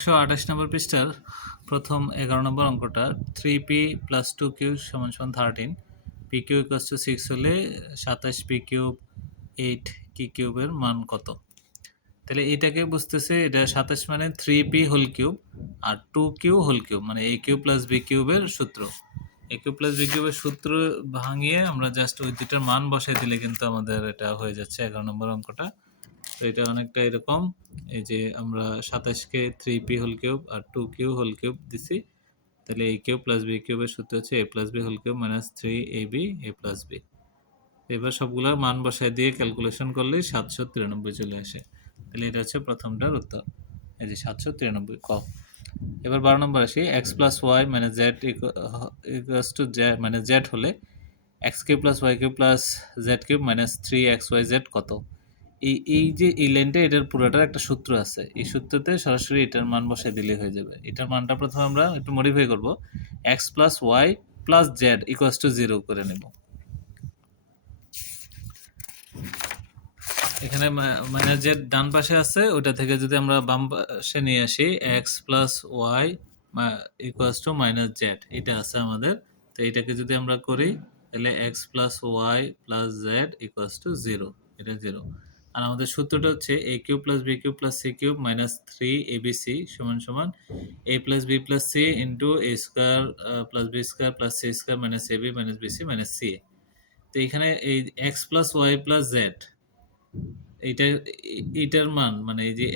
128 নম্বর পৃষ্ঠার প্রথম 11 নম্বর অঙ্কটা 3p প্লাস 2q সমান সমান 13 pq ইকুয়ালস টু 6 হলে 27p কিউব 8q কিউবের মান কত? তাহলে এটাকে বুঝতেছে, এটা 27 মানে 3p হোল কিউব আর 2q হোল কিউব মানে a কিউব প্লাস b কিউবের সূত্র। a কিউব প্লাস b কিউবের সূত্র ভাঙিয়ে আমরা জাস্ট ওই দুটার মান বসাই দিলে কিন্তু আমাদের এটা হয়ে যাচ্ছে 11 নম্বর অঙ্কটা। তো এটা অনেকটা এরকম, এই যে আমরা 27কে 3p হোল কিউব আর 2q হোল কিউব দিছি, তাহলে a কিউব প্লাস b কিউবের সূত্র হচ্ছে a plus b whole cube minus 3ab a plus b। এবার সবগুলোর মান বসায় দিয়ে ক্যালকুলেশন করলেই 793 চলে আসে। তাহলে এটা হচ্ছে প্রথমটার উত্তর, এই যে 793 ক। এবার 12 নম্বর আসি, X plus Y minus Z equals to Z মানে জেড হলে X cube plus Y cube plus Z cube minus 3xyz কত? এই যে এই লাইনটা, এটার পুরোটার একটা সূত্র আছে, এই সূত্রতে সরাসরি এটার মান বসায় দিলে হয়ে যাবে। এটার মানটা প্রথমে আমরা একটু মডিফাই করব, X plus Y plus Z equals to 0 করে নেব। এখানে মানে জেড ডান পাশে আছে, ওটা থেকে যদি আমরা বাম পাশে নিয়ে আসি, X plus Y equals to minus Z, এটা আছে আমাদের। তো এটাকে যদি আমরা করি তাহলে X plus Y plus Z equals to 0, এটা 0। আর আমাদের সূত্রটা হচ্ছে A cube plus B cube plus C cube minus 3abc সমান সমান A plus B plus C into A square plus B square plus C square minus AB minus BC minus C. তো এখানে এই x plus Y plus Z এইটার মান মানে এই যে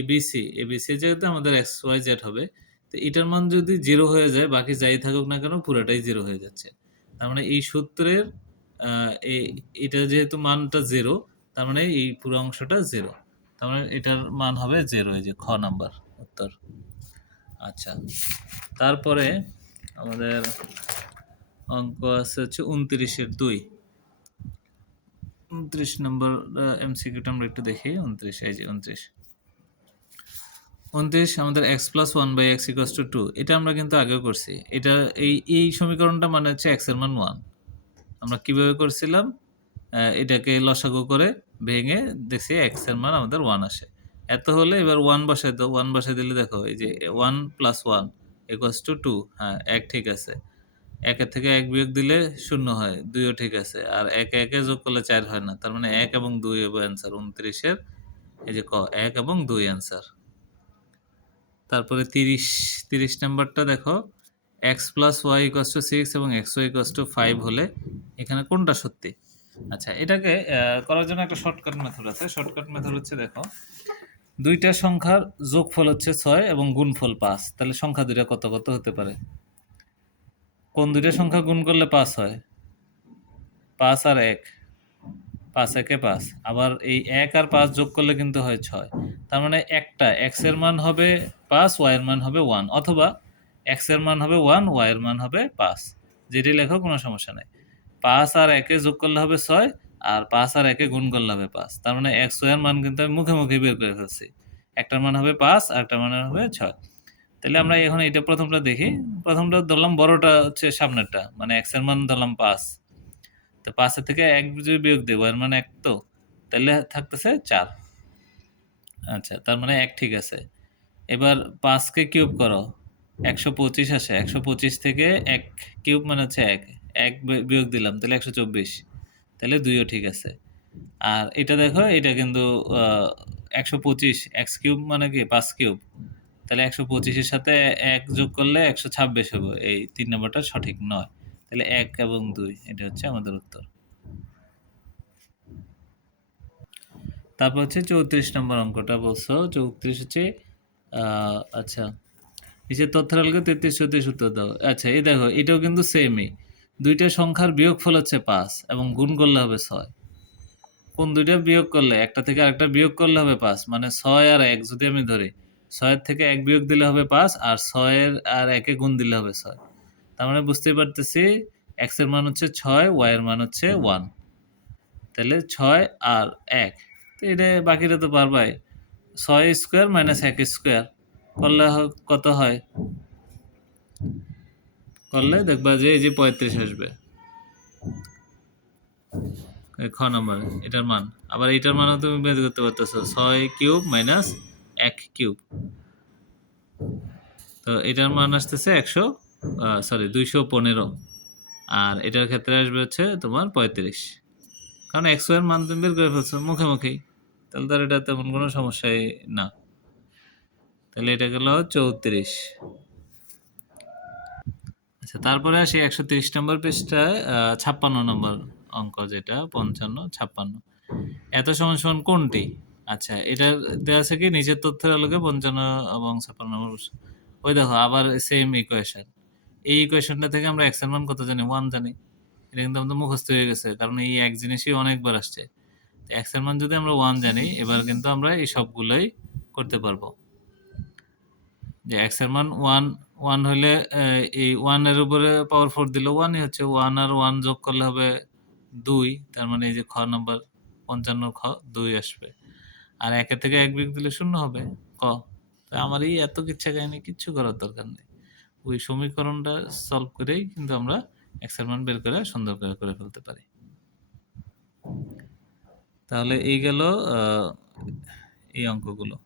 এবিসি যেহেতু আমাদের এক্স ওয়াই জেড হবে, তো এটার মান যদি 0 হয়ে যায়, বাকি যাই থাকুক না কেন পুরোটাই 0 হয়ে যাচ্ছে। তার মানে এই সূত্রের এটা যেহেতু মানটা 0, তার মানে এই পুরো অংশটা 0, তার মানে এটার মান হবে 0, এই যে খ নাম্বার উত্তর। আচ্ছা, তারপরে আমাদের অঙ্ক আছে হচ্ছে 29-এর 2। 29 নম্বর এমসিকিউটা আমরা একটু দেখি। 29, এই যে 29 আমাদের x plus 1/x equals to 2, এটা আমরা কিন্তু আগেও করছি। এটা এই সমীকরণটা মানে হচ্ছে x এর মান 1। আমরা কিভাবে করছিলাম, এটাকে লসাগু করে ভেঙে দেখছি x এর মান আমাদের 1 আসে। এত হলে এবার 1 বসাই দাও, 1 বসাই দিলে দেখো এই যে 1 প্লাস 1 ইকুয়ালস টু 2। হ্যাঁ, 1 ঠিক আছে। 1 থেকে 1 বিয়োগ দিলে 0 হয়, 2ও ঠিক আছে। আর 1 1 যোগ করলে 4 হয় না, তার মানে 1 এবং 2 হবে অ্যান্সার 29-এর, এই যে ক 1 এবং 2 অ্যান্সার। তারপরে 30 নাম্বারটা দেখো, X plus Y equals to 6 এবং এক্স ওয়াই ইকুয়ালস টু 5 হলে এখানে কোনটা সত্যি? আচ্ছা, এটাকে করার জন্য একটা শর্টকাট মেথড আছে। শর্টকাট মেথড হচ্ছে, দেখো দুইটা সংখ্যার যোগফল হচ্ছে 6 এবং গুণফল 5, তাহলে সংখ্যা দুইটা কত কত হতে পারে? কোন দুইটা সংখ্যা গুণ করলে 5 হয়? 5 আর 1, 5 একে 5। আবার এই 1 আর 5 যোগ করলে কিন্তু হয় 6। তার মানে একটা x এর মান হবে 5, y এর মান হবে 1, অথবা x এর মান হবে 1, y এর মান হবে 5, যেটি লেখো কোনো সমস্যা নাই। 5 আর 1 এ যোগ করলে হবে 6, আর 5 আর 1 এ গুণ করলে হবে 5। তার মানে x y এর মান কিন্তু আমি মুখে মুখে বের করে ফেলছি। একটার মান হবে 5 আর একটার মান হবে 6। তাহলে আমরা এখন এটা প্রথমটা দেখি। প্রথমটা ধরলাম বড়টা হচ্ছে সামনেরটা, মানে x এর মান ধরলাম 5। তো 5 থেকে 1 যদি বিয়োগ দেব, এর মানে 1, তো তাহলে থাকতেছে 4। আচ্ছা, তার মানে 1 ঠিক আছে। এবার 5 কে কিউব করো, 125 আসে। 125 থেকে 1 কিউব মানে হচ্ছে 1, 1 বিয়োগ দিলাম তাহলে 124, তাহলে 2ও ঠিক আছে। আর এটা দেখো, এটা কিন্তু 125 এক্স কিউব মানে কি 5 কিউব, তাহলে 125-এর সাথে 1 যোগ করলে 126 হবে। এই 3 নম্বরটা সঠিক নয়। তাহলে 1 এবং 2, এটা হচ্ছে আমাদের উত্তর। তারপর হচ্ছে 34 নম্বর অঙ্কটা বলছো। 34 হচ্ছে আচ্ছা, নিচের তথ্যের আলোকে 33 34 উত্তর দাও। আচ্ছা, এই দেখো এটাও কিন্তু সেমই। দুইটা সংখ্যার বিয়োগফল হচ্ছে 5 এবং গুণ করলে হবে 6। কোন দুইটা বিয়োগ করলে, একটা থেকে আরেকটা বিয়োগ করলে হবে 5, মানে 6 আর 1 যদি আমি ধরি, 6 থেকে 1 বিয়োগ দিলে হবে 5, আর 6 আর 1 এ গুণ দিলে হবে 6। তার মানে বুঝতেই পারতেছি x এর মান হচ্ছে 6, y এর মান হচ্ছে 1। তাহলে 6 আর 1, তো এটা বাকিটা তো পারবাই। 6 স্কোয়ার মাইনাস 1 স্কোয়ার করলে কত হয়? করলে দেখবা যে এই যে 35 আসবে, খ নাম্বার এটার মান। আবার এটার মানও তুমি বের করতে পারতেছো, 6 কিউব মাইনাস 1 কিউব। তো এটার মান আসতেছে 215, আর এটার ক্ষেত্রে আসবে হচ্ছে তোমার 35, কারণ এক্স এর মান তুমি বের করে ফেলছো মুখে মুখেই, তাহলে তার এটা তেমন কোনো সমস্যাই না। তাহলে এটা গেল 34। আচ্ছা, তারপরে আসি 130 নম্বর পৃষ্ঠায় 56 নম্বর অঙ্ক, যেটা 55 56। এত সমান সমান কোনটি? আচ্ছা, এটা দেওয়া আছে কি নিচের তথ্যের আলোকে 55 এবং 56 নম্বর প্রশ্ন। ওই দেখো আবার সেম ইকুয়েশন। এই ইকুয়েশনটা থেকে আমরা এক্স এর মান কত জানি? 1 জানি। এটা কিন্তু আমাদের মুখস্থ হয়ে গেছে, কারণ এই এক জিনিসই অনেকবার আসছে। এক্স এর মান যদি আমরা 1 জানি, এবার কিন্তু আমরা এই সবগুলোই করতে পারবো। যে এক্স এর মান 1 হইলে এই 1 এর উপরে পাওয়ার 4 দিলে 1ই হচ্ছে। 1 আর 1 যোগ করলে হবে 2, তার মানে এই যে খ নাম্বার 55 খ 2 আসবে। আর 1 এর থেকে 1 বিয়োগ দিলে 0 হবে ক। তো আমার এই এত কিচ্ছা কাহিনী কিচ্ছু করার দরকার নেই। ওই সমীকরণটা সলভ করেই কিন্তু আমরা এক্স এর মান বের করে সুন্দর করে ফেলতে পারি। তাহলে এই গেল এই অঙ্কগুলো।